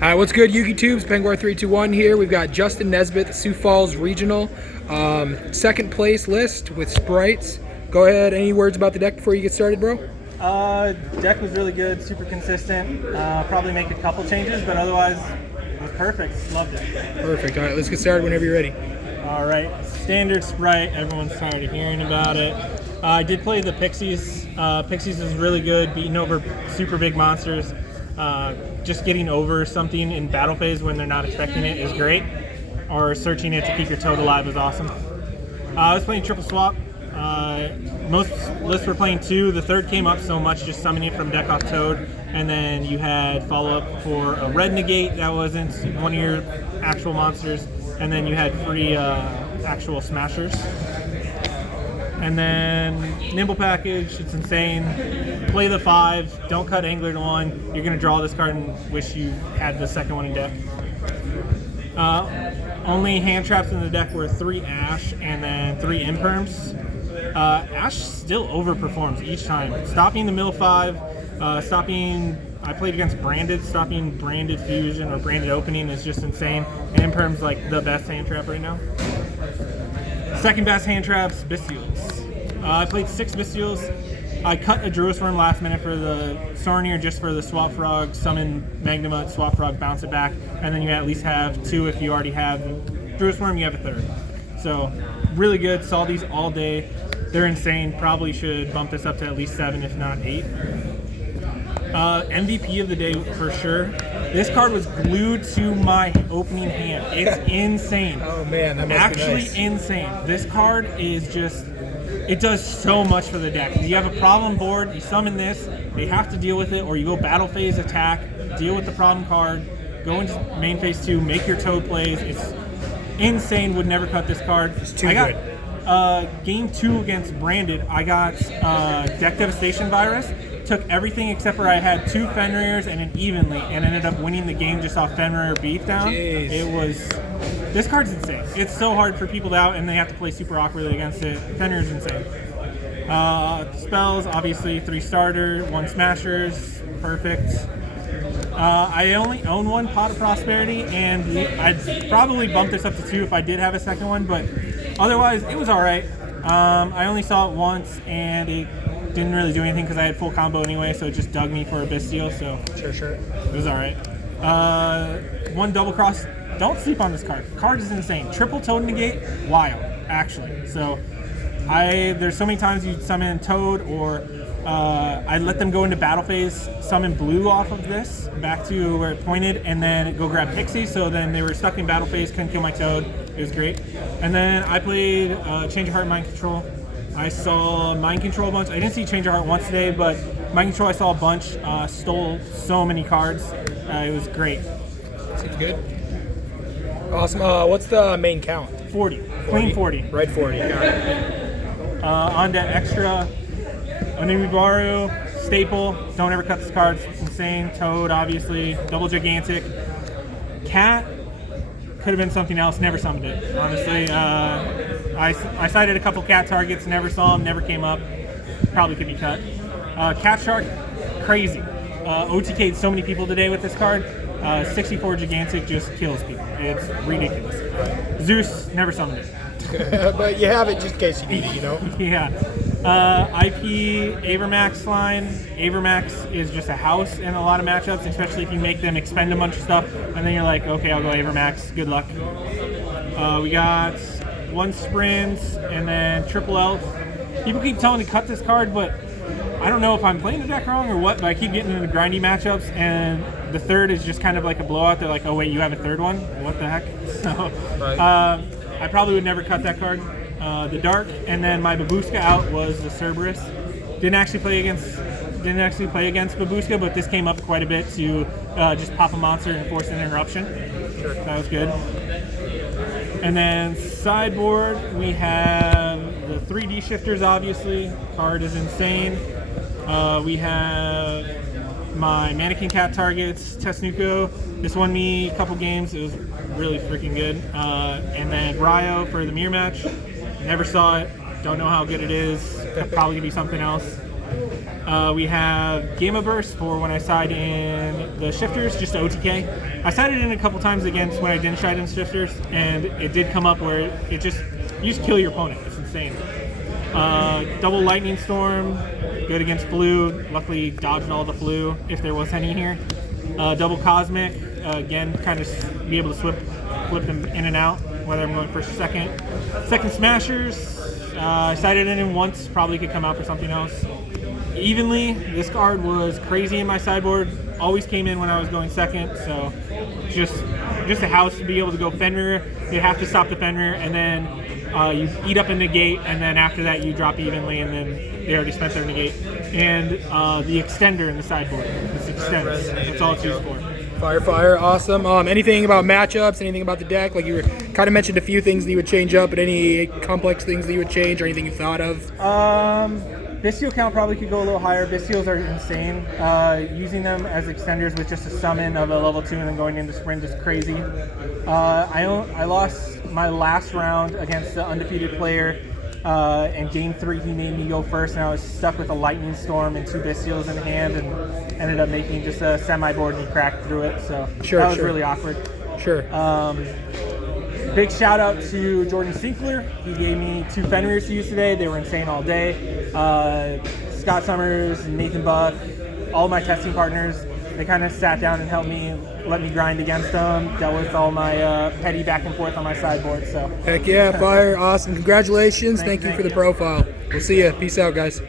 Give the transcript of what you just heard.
What's good, Yugi Tubes? Pengor321 here. We've got Justin Nesbit, the Sioux Falls Regional, second place list with Sprights. Go ahead. Any words about the deck before you get started, bro? Deck was really good, super consistent. Probably make a couple changes, but otherwise it was perfect. Loved it. Perfect. All right, let's get started whenever you're ready. All right, standard Spright. Everyone's tired of hearing about it. I did play the Pixies. Pixies is really good, beating over super big monsters. Just getting over something in battle phase when they're not expecting it is great, or searching it to keep your toad alive is awesome. I was playing triple swap. Most lists were playing two. The third came up so much, just summoning it from deck off toad, and then you had follow up for a red negate that wasn't one of your actual monsters, and then you had free actual smashers. And then Nimble Package, it's insane. Play the 5, don't cut Angler to 1. You're going to draw this card and wish you had the second one in deck. Only hand traps in the deck were 3 Ash and then 3 Imperms. Ash still overperforms each time. Stopping the mill 5, I played against Branded, stopping Branded Fusion or Branded Opening is just insane. And Imperm's like the best hand trap right now. Second best hand traps, Bestials. I played 6 Bestials. I cut a Druid Worm last minute for the Sornier just for the Swap Frog, summon Magnuma, Swap Frog, bounce it back, and then you at least have 2 if you already have Druid Worm, you have a 3rd. So, really good. Saw these all day. They're insane. Probably should bump this up to at least 7, if not 8. MVP of the day for sure. This card was glued to my opening hand. It's insane. Oh man, that must actually be nice. Insane. This card is just, it does so much for the deck. You have a problem board, you summon this, they have to deal with it, or you go battle phase attack, deal with the problem card, go into main phase 2, make your toad plays. It's insane. Would never cut this card. It's too good. Game 2 against Branded, I got Deck Devastation Virus. Took everything except for I had 2 Fenrir's and an Evenly, and ended up winning the game just off Fenrir beatdown. Jeez. It was, this card's insane. It's so hard for people to out, and they have to play super awkwardly against it. Fenrir's insane. Spells, obviously 3 starter, 1 smashers, perfect. I only own 1 Pot of Prosperity, and I'd probably bump this up to 2 if I did have a second one, but otherwise it was alright. I only saw it once, and it didn't really do anything because I had full combo anyway, so it just dug me for a Bestial, so Sure. it was alright. 1 Double Cross. Don't sleep on this card. Card is insane. Triple Toad Negate, wild, actually. So there's so many times you summon Toad, or I let them go into battle phase, summon blue off of this, back to where it pointed, and then go grab Pixie, so then they were stuck in battle phase, couldn't kill my Toad. It was great. And then I played Change of Heart Mind Control. I saw Mind Control a bunch. I didn't see Change of Heart once today, but Mind Control I saw a bunch. Stole so many cards. It was great. Seems good. Awesome. What's the main count? 40. Clean 40. Right 40. Got it. On to extra. Onimibaru, staple. Don't ever cut this card. It's insane. Toad, obviously. Double Gigantic. Cat. Could have been something else. Never summoned it, honestly. I cited a couple cat targets. Never saw them. Never came up. Probably could be cut. Cat Shark. Crazy. OTK'd so many people today with this card. 64 Gigantic just kills people. It's ridiculous. Zeus. Never summoned it. But you have it just in case you need it, you know? Yeah. IP Avermax line. Avermax is just a house in a lot of matchups, especially if you make them expend a bunch of stuff, and then you're like, okay, I'll go Avermax. Good luck. We got 1 Sprint, and then Triple Elf. People keep telling me to cut this card, but I don't know if I'm playing the deck wrong or what, but I keep getting into grindy matchups, and the 3rd is just kind of like a blowout. They're like, oh wait, you have a 3rd one? What the heck? So, Right. I probably would never cut that card. The Dark, and then my Babushka out was the Cerberus. Didn't actually play against Babushka, but this came up quite a bit to just pop a monster and force an interruption. Sure. That was good. And then sideboard, we have the 3D shifters, obviously. Card is insane. We have my Mannequin Cat targets, Tesnuko. This won me a couple games. It was really freaking good. And then Ryo for the mirror match. Never saw it. Don't know how good it is. Could probably be something else. We have Gamma Burst for when I side in the shifters, just OTK. I sided in a couple times against when I didn't side in shifters, and it did come up where you just kill your opponent. It's insane. Double Lightning Storm, good against Flu. Luckily dodged all the Flu if there was any here. Double Cosmic, again, kind of be able to flip them in and out, whether I'm going first or second. Second Smashers, I sided in once, probably could come out for something else. Evenly, this card was crazy in my sideboard, always came in when I was going second, so just a house to be able to go Fenrir. You have to stop the Fenrir, and then you eat up a negate, and then after that you drop evenly, and then they already spent their negate. And the extender in the sideboard, this extends, that's all it's used for. Fire, awesome. Anything about matchups, anything about the deck? Like you were kind of mentioned a few things that you would change up, but any complex things that you would change or anything you thought of? Bestial count probably could go a little higher. Bestials are insane. Using them as extenders with just a summon of a level 2 and then going into sprint is crazy. I lost my last round against the undefeated player, and game 3 he made me go first, and I was stuck with a Lightning Storm and 2 Bestials in hand, and ended up making just a semi-board, and he cracked through it, so that was really awkward. Sure. Big shout out to Jordan Sinkler. He gave me 2 Fenrirs to use today. They were insane all day. Scott Summers, Nathan Buck, all my testing partners, they kind of sat down and helped me, let me grind against them, dealt with all my petty back and forth on my sideboard. So heck yeah, fire, awesome. Congratulations. Thank you for the profile. We'll see you. Peace out, guys.